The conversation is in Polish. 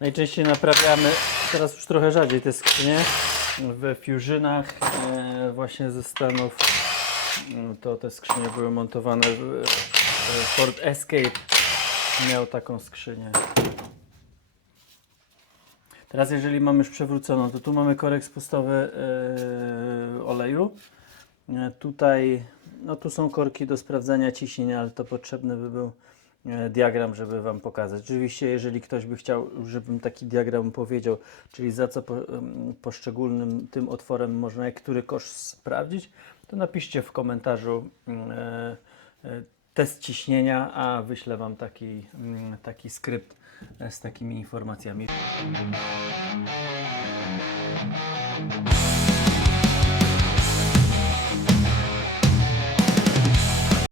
Najczęściej naprawiamy, teraz już trochę rzadziej te skrzynie, we Fusionach e, właśnie ze Stanów. Mm, To te skrzynie były montowane. w- Ford Escape miał taką skrzynię. Teraz jeżeli mamy już przewróconą, to tu mamy korek spustowy e, oleju. E, Tutaj, no tu są korki do sprawdzania ciśnienia, ale to potrzebny by był diagram, żeby Wam pokazać. Oczywiście, jeżeli ktoś by chciał, żebym taki diagram powiedział, czyli za co po, poszczególnym tym otworem można który kosz sprawdzić, to napiszcie w komentarzu mm, e, e, test ciśnienia, a wyślę Wam taki, mm, taki skrypt e, z takimi informacjami.